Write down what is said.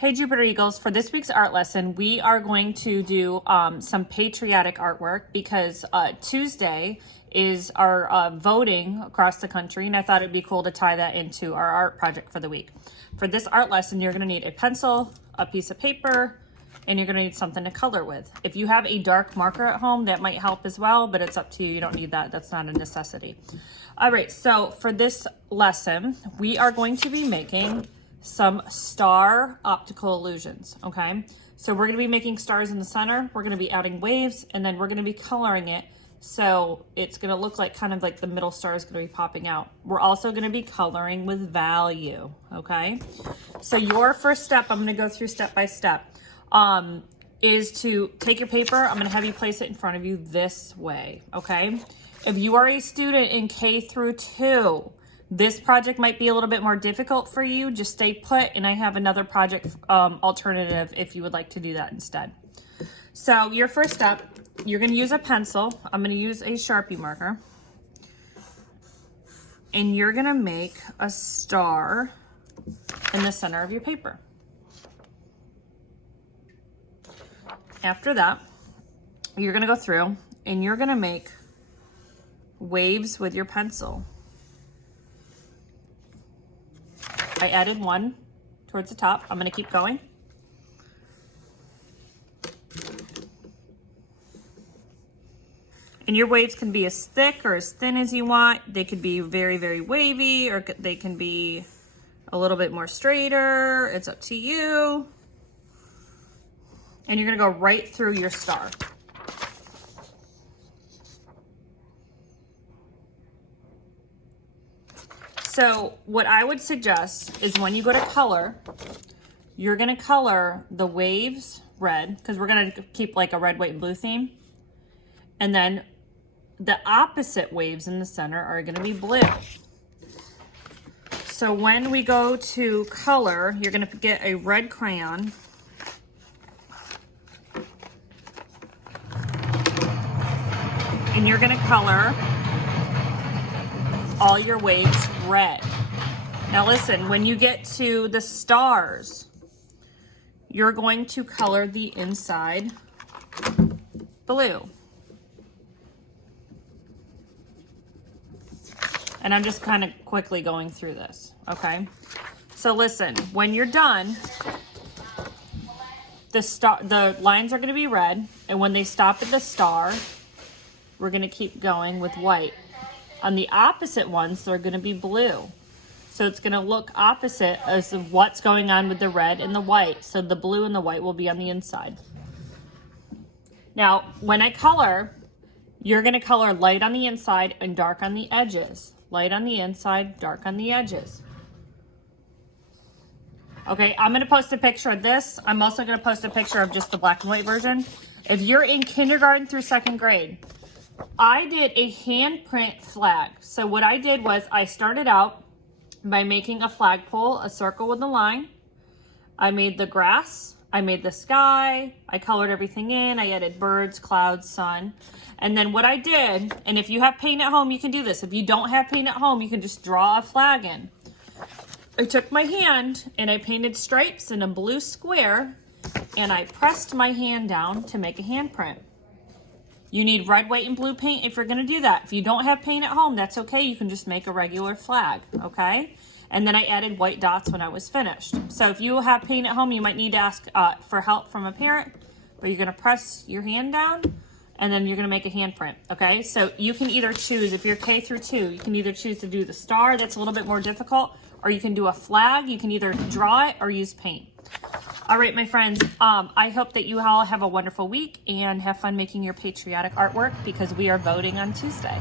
Hey Jupiter Eagles, for this week's art lesson, we are going to do some patriotic artwork because Tuesday is our voting across the country, and I thought it'd be cool to tie that into our art project for the week. For this art lesson, you're gonna need a pencil, a piece of paper, and you're gonna need something to color with. If you have a dark marker at home, that might help as well, but it's up to you. You don't need that. That's not a necessity. All right, so for this lesson, we are going to be making some star optical illusions, okay? So we're gonna be making stars in the center, we're gonna be adding waves, and then we're gonna be coloring it so it's gonna look like kind of like the middle star is gonna be popping out. We're also gonna be coloring with value, okay? So your first step, I'm gonna go through step by step, is to take your paper. I'm gonna have you place it in front of you this way, okay? If you are a student in K through 2, this project might be a little bit more difficult for you. Just stay put, and I have another project alternative if you would like to do that instead. So your first step, you're gonna use a pencil. I'm gonna use a Sharpie marker. And you're gonna make a star in the center of your paper. After that, you're gonna go through and you're gonna make waves with your pencil. I added one towards the top. I'm gonna keep going. And your waves can be as thick or as thin as you want. They could be very, very wavy, or they can be a little bit more straighter. It's up to you. And you're gonna go right through your star. So what I would suggest is when you go to color, you're gonna color the waves red, because we're gonna keep like a red, white, and blue theme. And then the opposite waves in the center are gonna be blue. So when we go to color, you're gonna get a red crayon. And you're gonna color all your waves red. Now listen, when you get to the stars, you're going to color the inside blue. And I'm just kind of quickly going through this, okay? So listen, when you're done, the lines are gonna be red, and when they stop at the star, we're gonna keep going with white. On the opposite ones, they're gonna be blue. So it's gonna look opposite as of what's going on with the red and the white. So the blue and the white will be on the inside. Now, when I color, you're gonna color light on the inside and dark on the edges. Light on the inside, dark on the edges. Okay, I'm gonna post a picture of this. I'm also gonna post a picture of just the black and white version. If you're in kindergarten through 2nd grade, I did a handprint flag. So what I did was I started out by making a flagpole, a circle with a line. I made the grass, I made the sky, I colored everything in, I added birds, clouds, sun. And then what I did, and if you have paint at home, you can do this. If you don't have paint at home, you can just draw a flag in. I took my hand and I painted stripes in a blue square, and I pressed my hand down to make a handprint. You need red, white, and blue paint if you're gonna do that. If you don't have paint at home, that's okay. You can just make a regular flag, okay? And then I added white dots when I was finished. So if you have paint at home, you might need to ask for help from a parent, but you're gonna press your hand down, and then you're gonna make a handprint, okay? So you can either choose, if you're K through 2, you can either choose to do the star, that's a little bit more difficult, or you can do a flag. You can either draw it or use paint. All right, my friends, I hope that you all have a wonderful week and have fun making your patriotic artwork, because we are voting on Tuesday.